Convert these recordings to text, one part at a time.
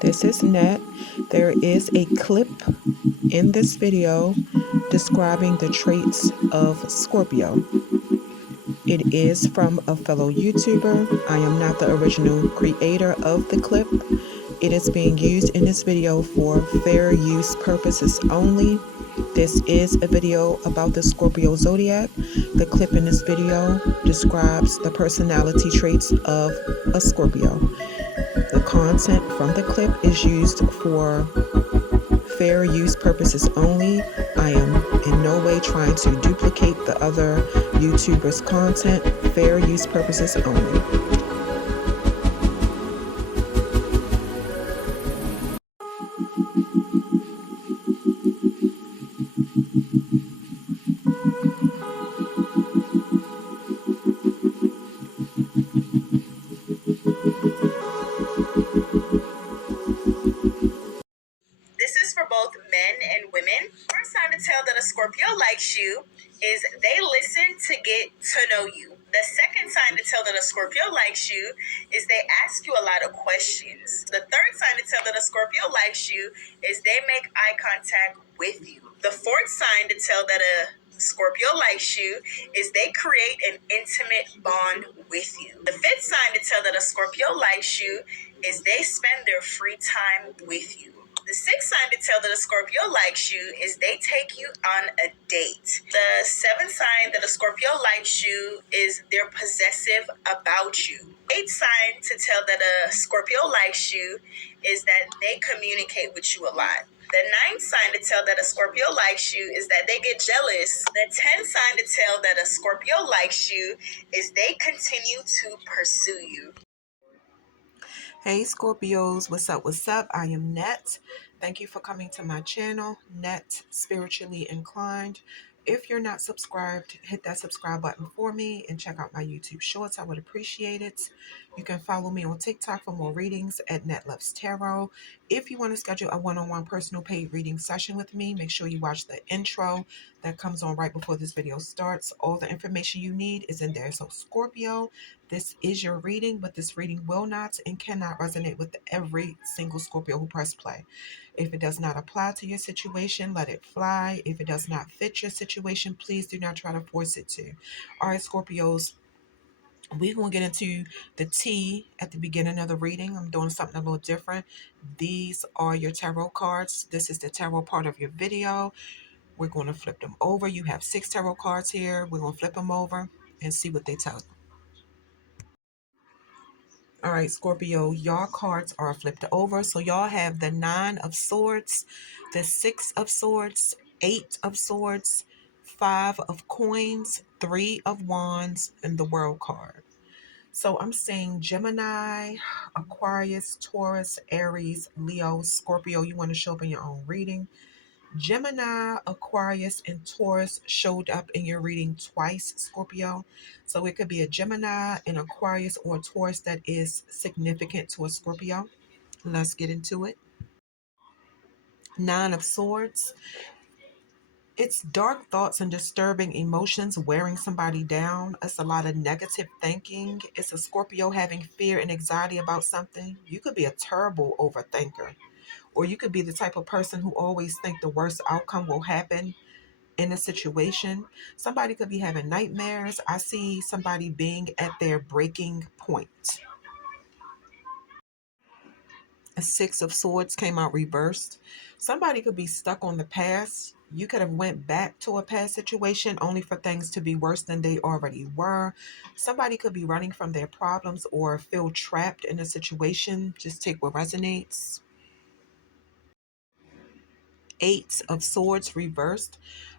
This is Net. There is a clip in this video describing the traits of Scorpio. It is from a fellow YouTuber. I am not the original creator of the clip. It is being used in this video for fair use purposes only. This is a video about the Scorpio zodiac. The clip in this video describes the personality traits of a Scorpio. The content from the clip is used for fair use purposes only. I am in no way trying to duplicate the other YouTubers' content. Fair use purposes only. This is for both men and women. First sign to tell that a Scorpio likes you is they listen to get to know you. The second sign to tell that a Scorpio likes you is they ask you a lot of questions. The third sign to tell that a Scorpio likes you is they make eye contact with you. The fourth sign to tell that a Scorpio likes you is they create an intimate bond with you. The fifth sign to tell that a Scorpio likes you is they spend their free time with you. The sixth sign to tell that a Scorpio likes you is they take you on a date. The seventh sign that a Scorpio likes you is they're possessive about you. Eighth sign to tell that a Scorpio likes you is that they communicate with you a lot. The ninth sign to tell that a Scorpio likes you is that they get jealous. The 10th sign to tell that a Scorpio likes you is they continue to pursue you. Hey Scorpios, what's up? What's up? I am Net. Thank you for coming to my channel, Net Spiritually Inclined. If you're not subscribed, hit that subscribe button for me and check out my YouTube shorts. I would appreciate it. You can follow me on TikTok for more readings at Net Loves Tarot. If you want to schedule a one-on-one personal paid reading session with me, make sure you watch the intro that comes on right before this video starts. All the information you need is in there. So Scorpio, this is your reading, but this reading will not and cannot resonate with every single Scorpio who pressed play. If it does not apply to your situation, let it fly. If it does not fit your situation, please do not try to force it to. All right, Scorpios, we're going to get into the tea at the beginning of the reading. I'm doing something a little different. These are your tarot cards. This is the tarot part of your video. We're going to flip them over. You have 6 tarot cards here. We're going to flip them over and see what they tell you. All right, Scorpio, y'all cards are flipped over. So y'all have the 9 of Swords, the 6 of Swords, 8 of Swords, 5 of Coins, 3 of Wands, and the World card. So I'm saying Gemini, Aquarius, Taurus, Aries, Leo, Scorpio. You want to show up in your own reading. Gemini, Aquarius, and Taurus showed up in your reading twice, Scorpio. So it could be a Gemini, an Aquarius, or a Taurus that is significant to a Scorpio. Let's get into it. 9 of Swords. It's dark thoughts and disturbing emotions wearing somebody down. It's a lot of negative thinking. It's a Scorpio having fear and anxiety about something. You could be a terrible overthinker, or you could be the type of person who always think the worst outcome will happen in a situation. Somebody could be having nightmares. I see somebody being at their breaking point. A 6 of Swords came out reversed. Somebody could be stuck on the past. You could have went back to a past situation only for things to be worse than they already were. Somebody could be running from their problems or feel trapped in a situation. Just take what resonates. 8 of Swords reversed.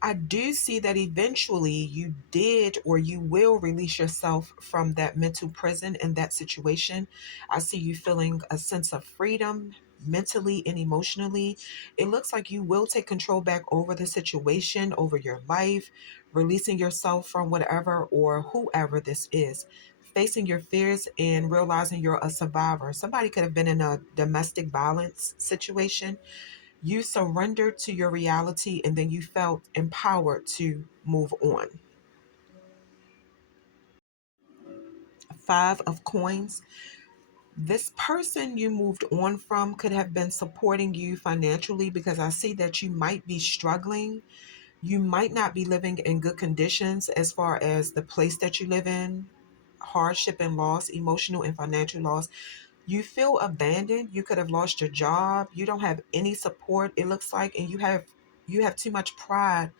I do see that eventually you did or you will release yourself from that mental prison in that situation. I see you feeling a sense of freedom mentally and emotionally. It looks like you will take control back over the situation, over your life, releasing yourself from whatever or whoever this is. Facing your fears and realizing you're a survivor. Somebody could have been in a domestic violence situation. You surrendered to your reality and then you felt empowered to move on. 5 of Coins. This person you moved on from could have been supporting you financially, because I see that you might be struggling. You might not be living in good conditions as far as the place that you live in, hardship and loss, emotional and financial loss. You feel abandoned. You could have lost your job. You don't have any support, it looks like, and you have too much pride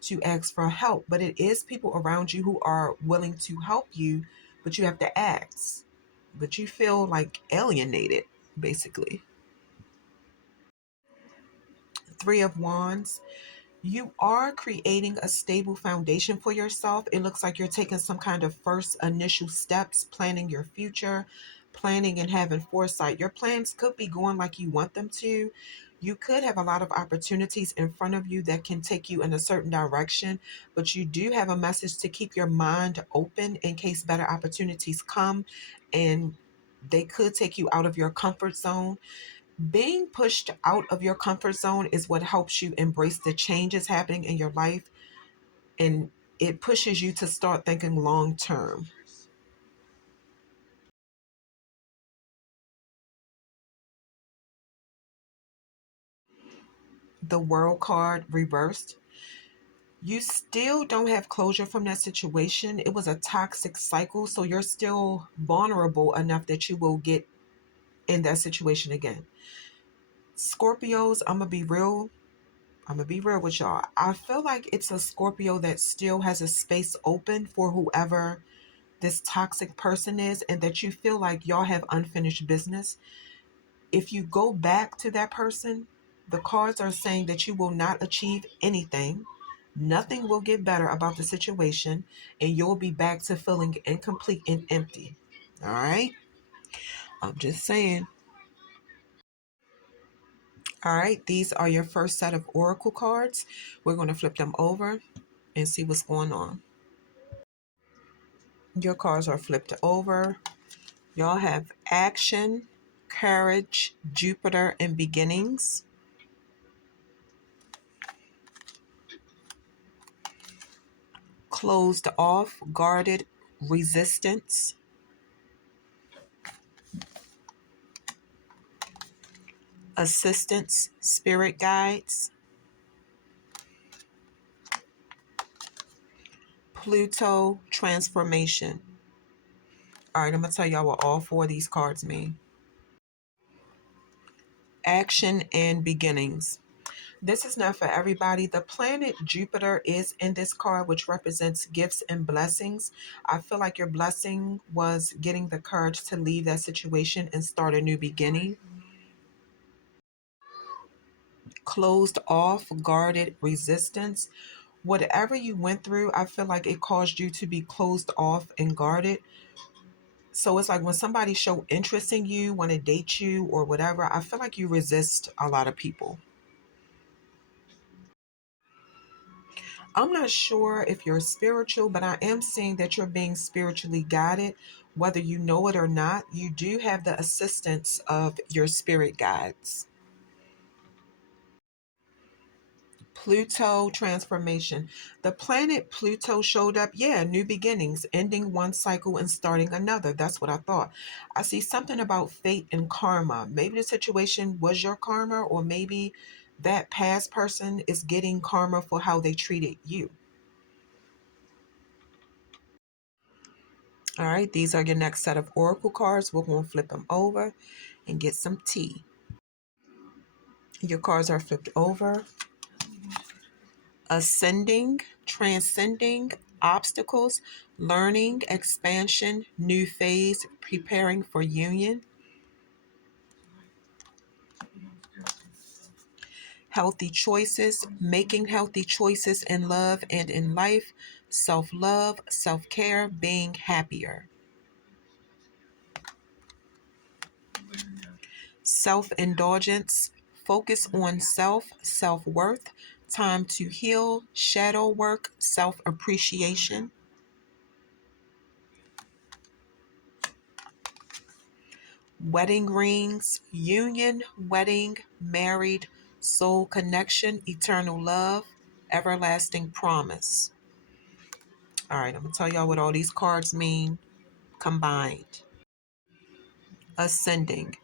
to ask for help. But it is people around you who are willing to help you, but you have to ask. But you feel like alienated, basically. Three of Wands. You are creating a stable foundation for yourself. It looks like you're taking some kind of first initial steps, planning your future, planning and having foresight. Your plans could be going like you want them to. You could have a lot of opportunities in front of you that can take you in a certain direction, but you do have a message to keep your mind open in case better opportunities come, and they could take you out of your comfort zone. Being pushed out of your comfort zone is what helps you embrace the changes happening in your life, and it pushes you to start thinking long term. The World card reversed. You still don't have closure from that situation. It was a toxic cycle, so you're still vulnerable enough that you will get in that situation again. Scorpios, I'm gonna be real with y'all. I feel like it's a Scorpio that still has a space open for whoever this toxic person is, and that you feel like y'all have unfinished business. If you go back to that person, the cards are saying that you will not achieve anything. Nothing will get better about the situation, and you'll be back to feeling incomplete and empty. All right? I'm just saying. All right, these are your first set of oracle cards. We're going to flip them over and see what's going on. Your cards are flipped over. Y'all have action, courage, Jupiter, and beginnings. Closed off, guarded, resistance. Assistance, spirit guides. Pluto, transformation. All right, I'm going to tell y'all what all four of these cards mean. Action and beginnings. This is not for everybody. The planet Jupiter is in this card, which represents gifts and blessings. I feel like your blessing was getting the courage to leave that situation and start a new beginning. Closed off, guarded, resistance. Whatever you went through, I feel like it caused you to be closed off and guarded. So it's like when somebody show interest in you, want to date you or whatever, I feel like you resist a lot of people. I'm not sure if you're spiritual, but I am seeing that you're being spiritually guided. Whether you know it or not, you do have the assistance of your spirit guides. Pluto transformation. The planet Pluto showed up. Yeah, new beginnings, ending one cycle and starting another. That's what I thought. I see something about fate and karma. Maybe the situation was your karma, or maybe that past person is getting karma for how they treated you. All right, these are your next set of oracle cards. We're going to flip them over and get some tea. Your cards are flipped over. Ascending, transcending, obstacles, learning, expansion, new phase, preparing for union. Healthy choices, making healthy choices in love and in life. Self love, self care, being happier. Self indulgence, focus on self, self worth, time to heal, shadow work, self appreciation. Wedding rings, union, wedding, married, soul connection, eternal love, everlasting promise. All right, I'm going to tell y'all what all these cards mean combined. Ascending.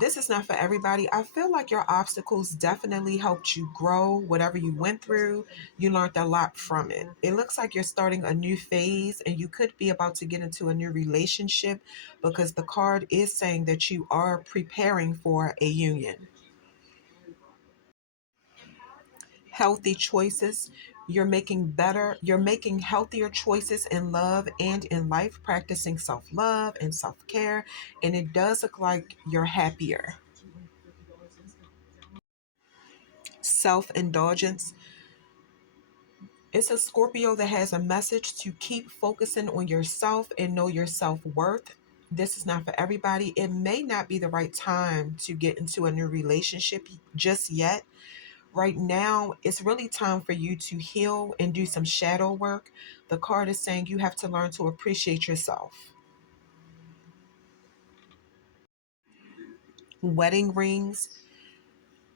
This is not for everybody. I feel like your obstacles definitely helped you grow. Whatever you went through, you learned a lot from it. It looks like you're starting a new phase and you could be about to get into a new relationship because the card is saying that you are preparing for a union. Healthy choices. You're making healthier choices in love and in life, practicing self love and self care. And it does look like you're happier. Self indulgence. It's a Scorpio that has a message to keep focusing on yourself and know your self worth. This is not for everybody. It may not be the right time to get into a new relationship just yet. Right now, it's really time for you to heal and do some shadow work. The card is saying you have to learn to appreciate yourself. Wedding rings.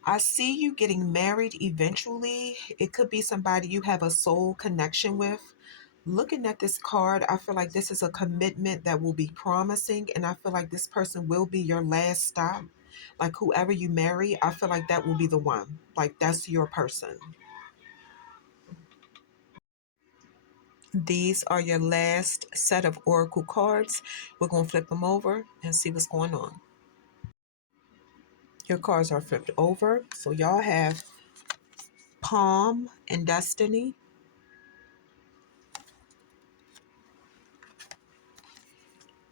I see you getting married eventually. It could be somebody you have a soul connection with. Looking at this card, I feel like this is a commitment that will be promising, and I feel like this person will be your last stop. Like whoever you marry, I feel like that will be the one. Like that's your person. These are your last set of oracle cards. We're going to flip them over and see what's going on. Your cards are flipped over. So y'all have Palm and Destiny,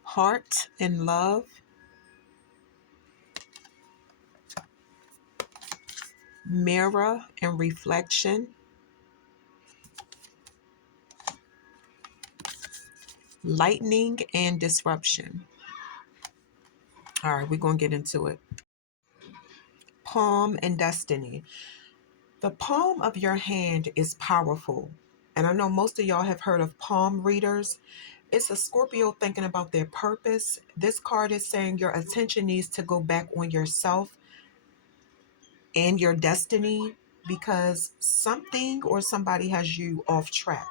Heart and Love, Mirror and Reflection, Lightning and Disruption. All right, we're going to get into it. Palm and Destiny. The palm of your hand is powerful. And I know most of y'all have heard of palm readers. It's a Scorpio thinking about their purpose. This card is saying your attention needs to go back on yourself and your destiny because something or somebody has you off track.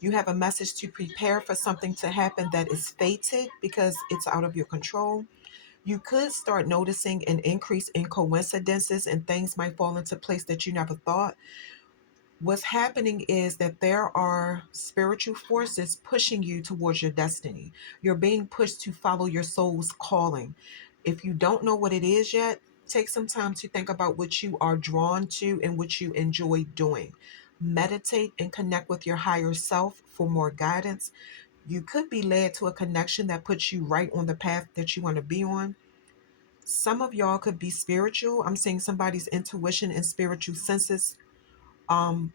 You have a message to prepare for something to happen that is fated because it's out of your control. You could start noticing an increase in coincidences and things might fall into place that you never thought. What's happening is that there are spiritual forces pushing you towards your destiny. You're being pushed to follow your soul's calling. If you don't know what it is yet, take some time to think about what you are drawn to and what you enjoy doing. Meditate and connect with your higher self for more guidance. You could be led to a connection that puts you right on the path that you want to be on. Some of y'all could be spiritual. I'm seeing somebody's intuition and spiritual senses,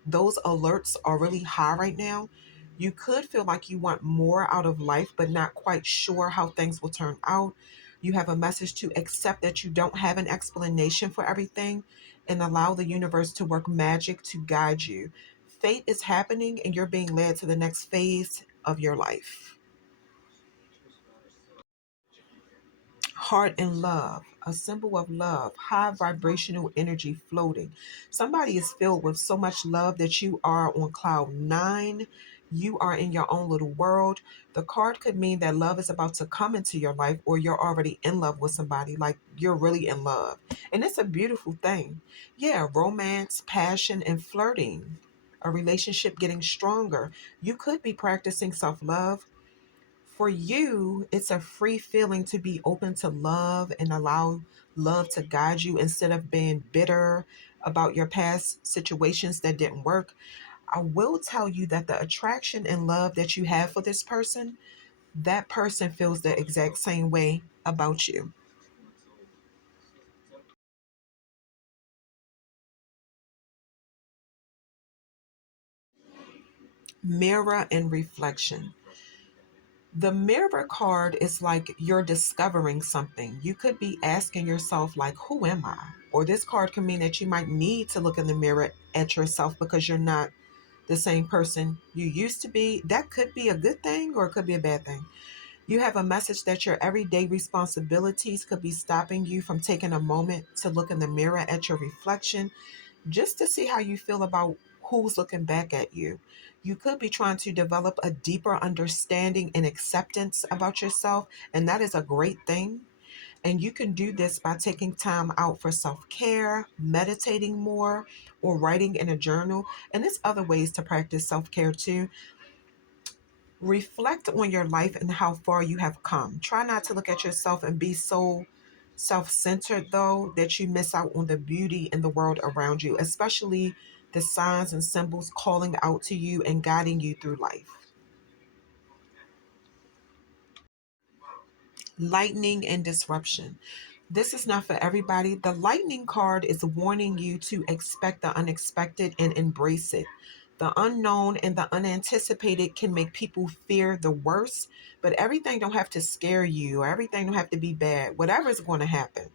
those alerts are really high right now. You could feel like you want more out of life, but not quite sure how things will turn out. You have a message to accept that you don't have an explanation for everything and allow the universe to work magic to guide you. Fate is happening and you're being led to the next phase of your life. Heart and love, a symbol of love, high vibrational energy floating. Somebody is filled with so much love that you are on cloud nine. You are in your own little world. The card could mean that love is about to come into your life, or you're already in love with somebody, like you're really in love. And it's a beautiful thing. Yeah, romance, passion, and flirting. A relationship getting stronger. You could be practicing self love. For you, it's a free feeling to be open to love and allow love to guide you instead of being bitter about your past situations that didn't work. I will tell you that the attraction and love that you have for this person, that person feels the exact same way about you. Mirror and reflection. The mirror card is like you're discovering something. You could be asking yourself, like, who am I? Or this card can mean that you might need to look in the mirror at yourself because you're not the same person you used to be. That could be a good thing or it could be a bad thing. You have a message that your everyday responsibilities could be stopping you from taking a moment to look in the mirror at your reflection just to see how you feel about who's looking back at you. You could be trying to develop a deeper understanding and acceptance about yourself, and that is a great thing. And you can do this by taking time out for self-care, meditating more, or writing in a journal. And there's other ways to practice self-care too. Reflect on your life and how far you have come. Try not to look at yourself and be so self-centered though that you miss out on the beauty in the world around you, especially the signs and symbols calling out to you and guiding you through life. Lightning and disruption. This is not for everybody. The lightning card is warning you to expect the unexpected and embrace it. The unknown and the unanticipated can make people fear the worst, but everything don't have to scare you, or everything don't have to be bad. Whatever is going to happen,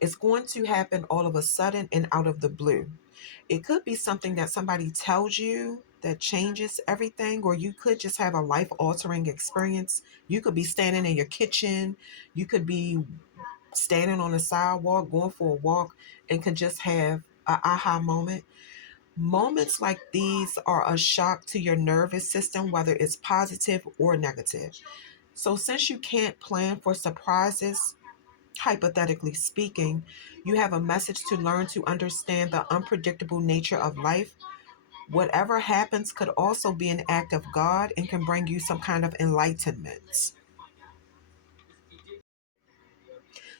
it's going to happen all of a sudden and out of the blue. It could be something that somebody tells you that changes everything, or you could just have a life altering experience. You could be standing in your kitchen, you could be standing on the sidewalk, going for a walk, and could just have a aha moment. Moments like these are a shock to your nervous system, whether it's positive or negative. So, since you can't plan for surprises, hypothetically speaking, you have a message to learn to understand the unpredictable nature of life. Whatever happens could also be an act of God and can bring you some kind of enlightenment.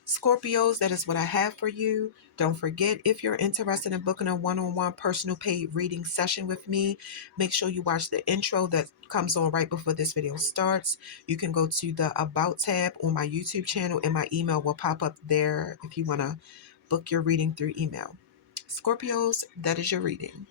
Scorpios, that is what I have for you. Don't forget, if you're interested in booking a one-on-one personal paid reading session with me, make sure you watch the intro that comes on right before this video starts. You can go to the About tab on my YouTube channel, and my email will pop up there if you want to book your reading through email. Scorpios, that is your reading.